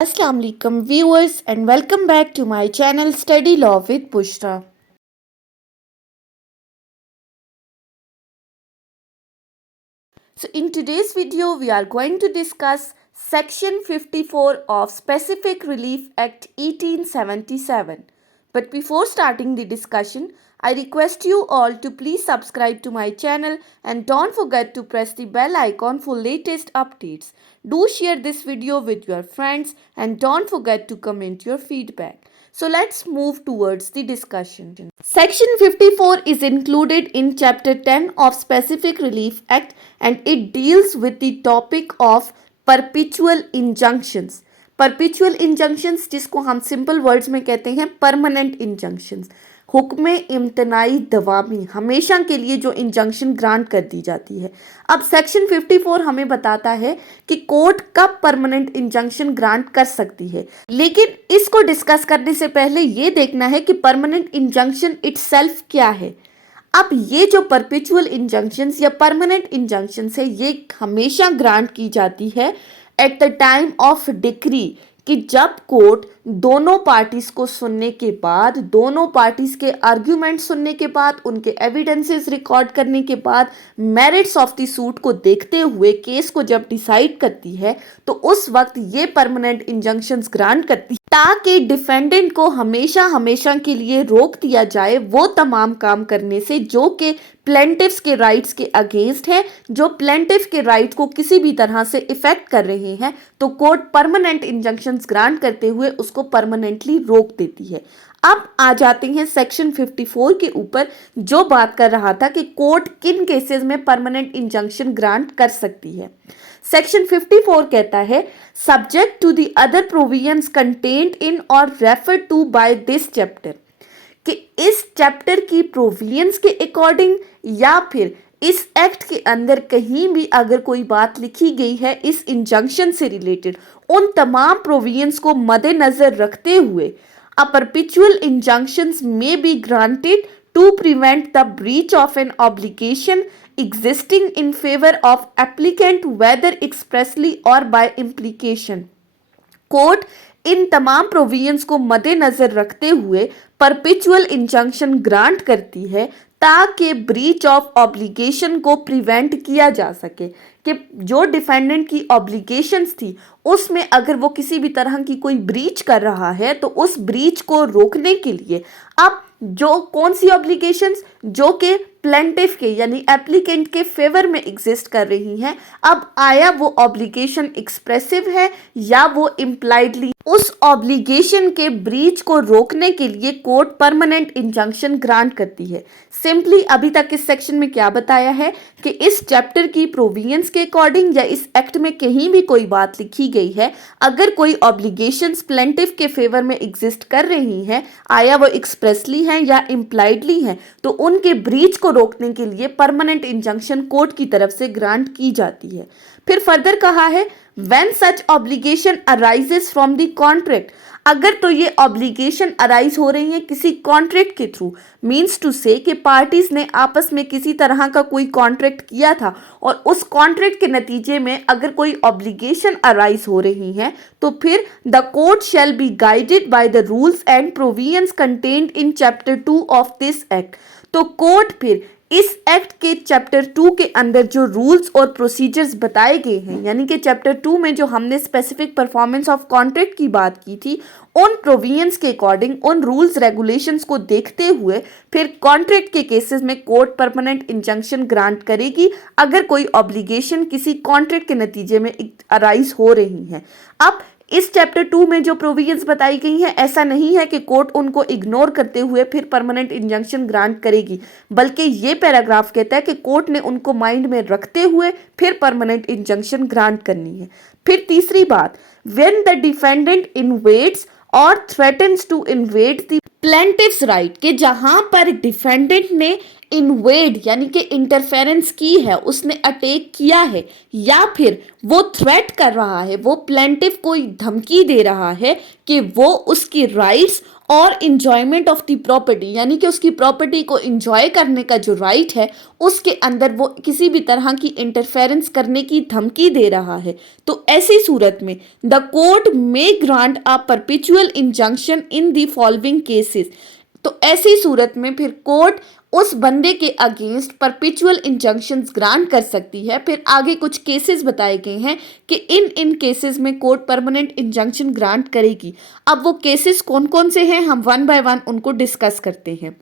Assalamu alaikum viewers and welcome back to my channel Study Law with Bushra. So in today's video we are going to discuss section 54 of Specific Relief Act 1877. But before starting the discussion, I request you all to please subscribe to my channel and don't forget to press the bell icon for latest updates. Do share this video with your friends and don't forget to comment your feedback. So let's move towards the discussion. Section 54 is included in Chapter 10 of Specific Relief Act and it deals with the topic of perpetual injunctions. Perpetual injunctions जिसको हम simple words में कहते हैं permanent injunctions, हुक्म इम्तनाई दवामी, हमेशा के लिए जो इंजंक्शन ग्रांट कर दी जाती है। अब सेक्शन 54 हमें बताता है कि कोर्ट कब परमानेंट इंजंक्शन ग्रांट कर सकती है, लेकिन इसको डिस्कस करने से पहले ये देखना है कि परमानेंट इंजंक्शन इटसेल्फ क्या है। अब ये जो परपिचुअल इंजंक्शंस या परमानेंट इंजंक्शंस है ये हमेशा ग्रांट की जाती है at the time of decree, कि जब कोर्ट दोनों पार्टीज को सुनने के बाद, दोनों पार्टीज के आर्ग्यूमेंट सुनने के बाद, उनके एविडेंसेस रिकॉर्ड करने के बाद, मेरिट्स ऑफ द सूट को देखते हुए केस को जब डिसाइड करती है तो उस वक्त ये परमानेंट इंजंक्शंस ग्रांट करती है ताकि डिफेंडेंट को हमेशा के लिए रोक दिया जाए वो तमाम काम करने से जो कि प्लेंटिफ्स के राइट्स के अगेंस्ट है, जो प्लेंटिफ के राइट को किसी भी तरह से इफेक्ट कर रहे हैं, तो कोर्ट परमानेंट इंजंक्शंस ग्रांट करते हुए उसको परमानेंटली रोक देती है। अब आ जाते हैं सेक्शन 54 के ऊपर, जो बात कर रहा था कि कोर्ट किन केसेस में परमानेंट इंजंक्शन ग्रांट कर सकती है। सेक्शन 54 कहता है subject to the other provisions contained in और referred to by this chapter, कि इस चैप्टर की प्रोविजंस के अकॉर्डिंग या फिर इस एक्ट के अंदर कहीं भी अगर कोई बात लिखी गई है इस इंजंक्शन से रिलेटेड, उन तमाम प्रोविजंस को मद्देनजर रखते हुए a perpetual injunctions may be granted to prevent the breach of an obligation existing in favor of applicant whether expressly or by implication. Court इन तमाम प्रोविजंस को मद्देनजर रखते हुए परपेचुअल इंजंक्शन ग्रांट करती है ताकि ब्रीच ऑफ ऑब्लिगेशन को प्रिवेंट किया जा सके, कि जो डिफेंडेंट की ऑब्लिगेशंस थी उसमें अगर वो किसी भी तरह की कोई ब्रीच कर रहा है तो उस ब्रीच को रोकने के लिए अब जो कौन सी ऑब्लिगेशंस जो कि प्लेंटिफ के यानी एप्लीकेंट के फेवर में एग्जिस्ट कर रही हैं, अब आया वो ऑब्लिगेशन एक्सप्रेसिव है या वो इम्प्लाइडली, उस ऑब्लिगेशन के ब्रीच को रोकने के लिए कोर्ट परमानेंट इंजंक्शन ग्रांट करती है। सिंपली अभी तक इस सेक्शन में क्या बताया है कि इस चैप्टर की प्रोविजंस के अकॉर्डिंग या इस एक्ट में कहीं भी कोई बात लिखी गई है, अगर कोई ऑब्लिगेशंस प्लेंटिफ के फेवर में एग्जिस्ट कर रही हैं, आया वो एक्सप्रेसली हैं या इम्प्लाइडली हैं, तो उनके ब्रीच को रोकने के लिए परमानेंट इंजंक्शन कोर्ट की तरफ से ग्रांट की जाती है। फिर फर्दर कहा है when such obligation arises from the contract, अगर तो ये ऑब्लिगेशन अराइज हो रही है किसी कॉन्ट्रैक्ट के थ्रू, मीन्स टू से कि पार्टीज ने आपस में किसी तरह का कोई कॉन्ट्रैक्ट किया था और उस कॉन्ट्रैक्ट के नतीजे में अगर कोई ऑब्लिगेशन अराइज हो रही है तो फिर the court shall be guided by the rules and provisions contained in chapter 2 of this act. तो कोर्ट फिर इस एक्ट के चैप्टर 2 के अंदर जो रूल्स और प्रोसीजर्स बताए गए हैं, यानी कि चैप्टर 2 में जो हमने स्पेसिफिक परफॉर्मेंस ऑफ कॉन्ट्रैक्ट की बात की थी, उन प्रोविजंस के अकॉर्डिंग, उन रूल्स रेगुलेशंस को देखते हुए फिर कॉन्ट्रैक्ट के केसेस में कोर्ट परमानेंट इंजंक्शन ग्रांट करेगी अगर कोई ऑब्लिगेशन किसी कॉन्ट्रैक्ट के नतीजे में अराइज हो रही है। अब इस चैप्टर 2 में जो प्रोविजंस बताई गई हैं, ऐसा नहीं है कि कोर्ट उनको इग्नोर करते हुए फिर परमानेंट इंजंक्शन ग्रांट करेगी, बल्कि ये पैराग्राफ कहता है कि कोर्ट ने उनको माइंड में रखते हुए फिर परमानेंट इंजंक्शन ग्रांट करनी है। फिर तीसरी बात, व्हेन द डिफेंडेंट इन्वेड्स और threatens to invade the plaintiff's right, के जहां पर डिफेंडेंट ने इन्वेड यानी कि इंटरफेरेंस की है, उसने अटैक किया है, या फिर वो थ्रेट कर रहा है, वो प्लेंटिफ को धमकी दे रहा है कि वो उसकी राइट्स और इंजॉयमेंट ऑफ द प्रॉपर्टी यानी कि उसकी प्रॉपर्टी को इंजॉय करने का जो राइट है उसके अंदर वो किसी भी तरह की इंटरफेरेंस करने की धमकी दे रहा है, तो ऐसी सूरत में the court may grant a perpetual injunction in the following cases. तो ऐसी सूरत में फिर कोर्ट उस बंदे के अगेंस्ट परपेचुअल इंजंक्शंस ग्रांट कर सकती है। फिर आगे कुछ केसेस बताए गए हैं कि इन केसेस में कोर्ट परमानेंट इंजंक्शन ग्रांट करेगी। अब वो केसेस कौन कौन से हैं हम वन बाय वन उनको डिस्कस करते हैं।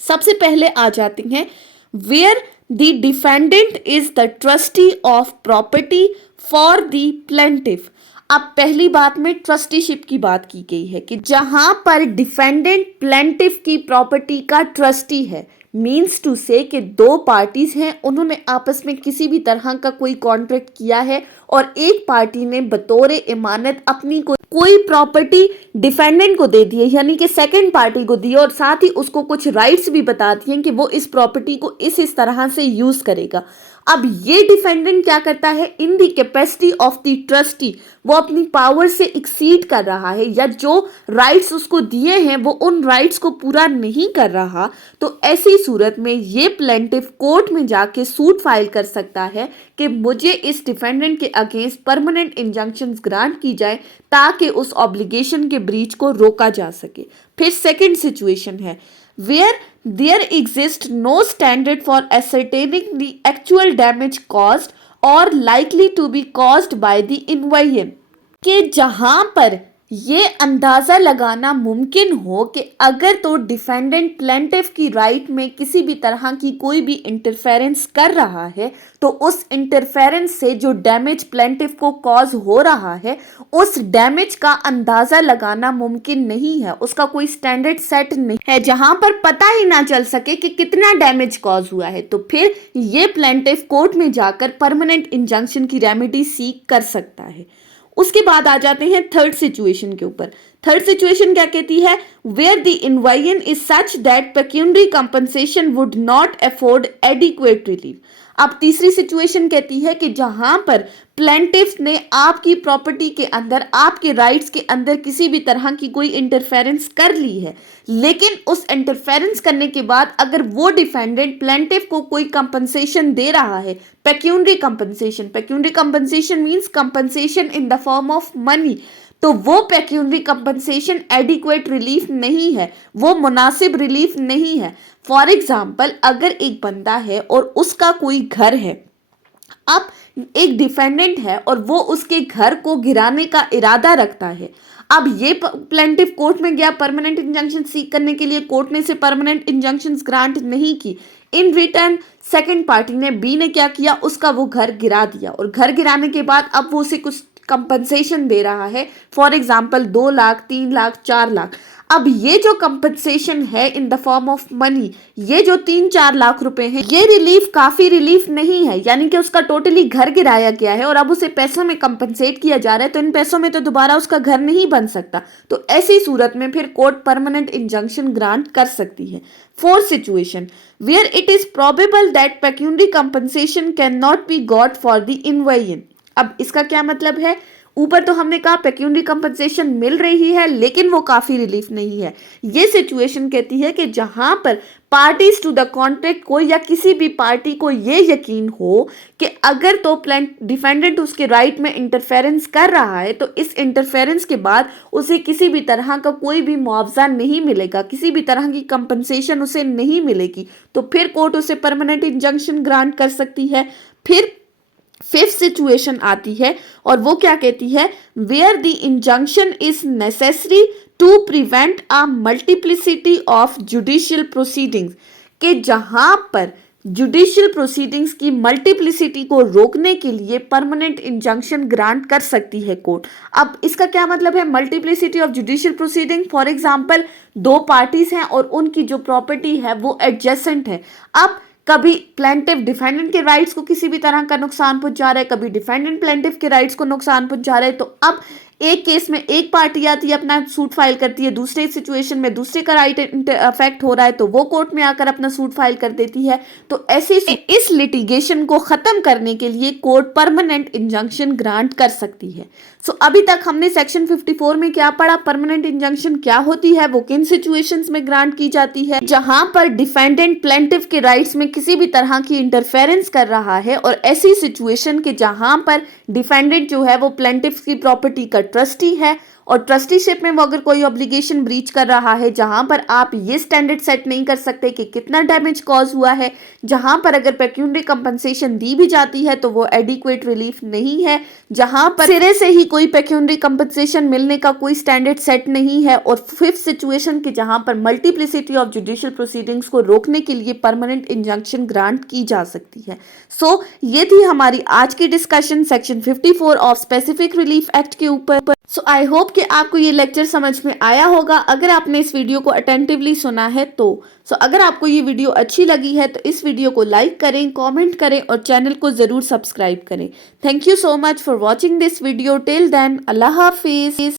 सबसे पहले आ जाती हैं where the defendant is the trustee of property for the plaintiff. अब पहली बात में ट्रस्टीशिप की बात की गई है कि जहां पर डिफेंडेंट प्लेंटिफ की प्रॉपर्टी का ट्रस्टी है, मीन्स टू से कि दो पार्टीज हैं, उन्होंने आपस में किसी भी तरह का कोई कॉन्ट्रैक्ट किया है और एक पार्टी ने बतौर इमानत अपनी कोई प्रॉपर्टी डिफेंडेंट को दे दी है यानी कि सेकंड पार्टी को दी और साथ ही उसको कुछ राइट्स भी बता दिए हैं कि वो इस प्रॉपर्टी को इस तरह से यूज करेगा। अब ये डिफेंडेंट क्या करता है, in the capacity of the trustee वो अपनी पावर से एक्सीड कर रहा है या जो राइट्स उसको दिए हैं वो उन राइट्स को पूरा नहीं कर रहा, तो ऐसी सूरत में ये प्लेंटिफ कोर्ट में जाके सूट फाइल कर सकता है कि मुझे इस डिफेंडेंट के अगेंस्ट परमानेंट इंजंक्शंस ग्रांट की जाए ताकि उस ऑब्लिगेशन के ब्रीच को रोका जा सके। फिर सेकंड सिचुएशन है where there exists no standard for ascertaining the actual damage caused or likely to be caused by the invasion, कि जहां पर ये अंदाज़ा लगाना मुमकिन हो कि अगर तो डिफेंडेंट प्लेंटिफ की राइट में किसी भी तरह की कोई भी इंटरफेरेंस कर रहा है तो उस इंटरफेरेंस से जो डैमेज प्लेंटिफ को कॉज हो रहा है उस डैमेज का अंदाज़ा लगाना मुमकिन नहीं है, उसका कोई स्टैंडर्ड सेट नहीं है जहां पर पता ही ना चल सके कि कितना डैमेज कॉज हुआ है, तो फिर ये प्लेंटिफ कोर्ट में जाकर परमानेंट इंजंक्शन की रेमेडी सीक कर सकता है। उसके बाद आ जाते हैं थर्ड सिचुएशन के ऊपर। थर्ड सिचुएशन क्या कहती है, वेयर द इन्वायन is such that pecuniary compensation would not afford adequate relief. अब तीसरी सिचुएशन कहती है कि जहां पर प्लेंटिफ ने आपकी प्रॉपर्टी के अंदर आपके राइट्स के अंदर किसी भी तरह की कोई इंटरफेरेंस कर ली है, लेकिन उस इंटरफेरेंस करने के बाद अगर वो डिफेंडेंट प्लेंटिफ को कोई कंपनसेशन दे रहा है, pecuniary compensation means compensation in the form of money, तो वो पेक्यूनरी कंपनसेशन एडिक्वेट रिलीफ नहीं है, वो मुनासिब रिलीफ नहीं है। फॉर एग्जाम्पल अगर एक बंदा है और उसका कोई घर है, अब एक डिफेंडेंट है और वो उसके घर को गिराने का इरादा रखता है, अब ये प्लेंटिफ कोर्ट में गया परमानेंट इंजंक्शन सीक करने के लिए, कोर्ट ने इसे परमानेंट इंजंक्शंस ग्रांट नहीं की, इन रिटर्न सेकंड पार्टी ने बी ने क्या किया, उसका वो घर गिरा दिया और घर गिराने के बाद अब वो उसे कुछ कंपनसेशन दे रहा है, फॉर एग्जाम्पल 2 लाख 3 लाख 4 लाख। अब ये जो कंपनसेशन है in the form of money, ये जो 3-4 लाख रुपए हैं, ये रिलीफ काफी रिलीफ नहीं है, यानी कि उसका टोटली घर गिराया गया है और अब उसे पैसों में कंपनसेट किया जा रहा है, तो इन पैसों में तो दोबारा उसका घर नहीं बन सकता, तो ऐसी सूरत में फिर कोर्ट परमानेंट इंजंक्शन ग्रांट कर सकती है। Fourth situation, where it is probable that pecuniary compensation can not be got for the इन्वायन। अब इसका क्या मतलब है, ऊपर तो हमने कहा पेक्यूनरी कंपनसेशन मिल रही है लेकिन वो काफी रिलीफ नहीं है। ये सिचुएशन कहती है कि जहां पर पार्टीज टू द कॉन्ट्रैक्ट को या किसी भी पार्टी को ये यकीन हो कि अगर तो डिफेंडेंट उसके राइट में इंटरफेरेंस कर रहा है तो इस इंटरफेरेंस के बाद उसे किसी भी तरह का कोई भी मुआवजा नहीं मिलेगा, किसी भी तरह की कंपनसेशन उसे नहीं मिलेगी, तो फिर कोर्ट उसे परमानेंट इंजंक्शन ग्रांट कर सकती है। फिर फिफ्थ सिचुएशन आती है और वो क्या कहती है, where the injunction is necessary to prevent a multiplicity of judicial proceedings, के जहां पर जुडिशियल प्रोसीडिंग्स की मल्टीप्लिसिटी को रोकने के लिए परमानेंट इंजंक्शन ग्रांट कर सकती है कोर्ट। अब इसका क्या मतलब है, multiplicity of judicial proceeding, for example 2 parties हैं और उनकी जो प्रॉपर्टी है वो एडजेसेंट है, अब कभी प्लेंटिफ डिफेंडेंट के राइट्स को किसी भी तरह का नुकसान पहुंचा रहा है, कभी डिफेंडेंट प्लेंटिफ के राइट्स को नुकसान पहुंचा रहा है, तो अब एक केस में एक पार्टी आती है, अपना सूट फाइल करती है, दूसरे सिचुएशन में दूसरे का राइट अफेक्ट हो रहा है तो वो कोर्ट में आकर अपना सूट फाइल कर देती है। तो ऐसे इस लिटिगेशन को खत्म करने के लिए कोर्ट परमानेंट इंजंक्शन ग्रांट कर सकती है। सो अभी तक हमने सेक्शन 54 में क्या पढ़ा, परमानेंट इंजंक्शन क्या होती है, वो किन सिचुएशंस में ग्रांट की जाती है, जहां पर डिफेंडेंट प्लेंटिफ के राइट्स में किसी भी तरह की इंटरफेरेंस कर रहा है, और ऐसी सिचुएशन के जहां पर डिफेंडेंट जो है वो प्लेंटिफ की प्रॉपर्टी का ट्रस्टी है, और ट्रस्टीशिप में वो अगर कोई ऑब्लिगेशन ब्रीच कर रहा है, जहां पर आप ये स्टैंडर्ड सेट नहीं कर सकते कि कितना डैमेज कॉज हुआ है, जहां पर अगर पेक्यूनरी कंपनसेशन दी भी जाती है तो वो एडिक्वेट रिलीफ नहीं है, जहां पर सिरे से ही कोई पेक्यूनरी कंपनसेशन मिलने का कोई स्टैंडर्ड सेट नहीं है, और फिफ्थ सिचुएशन के जहां पर मल्टीप्लिसिटी ऑफ जुडिशियल प्रोसीडिंग्स को रोकने के लिए परमानेंट इंजंक्शन ग्रांट की जा सकती है। सो ये थी हमारी आज की discussion section 54 of specific relief act के ऊपर। सो आई होप कि आपको ये लेक्चर समझ में आया होगा अगर आपने इस वीडियो को अटेंटिवली सुना है तो। अगर आपको ये वीडियो अच्छी लगी है तो इस वीडियो को लाइक करें, कमेंट करें और चैनल को जरूर सब्सक्राइब करें। Thank you so much for watching this video. Till then, Allah Hafiz.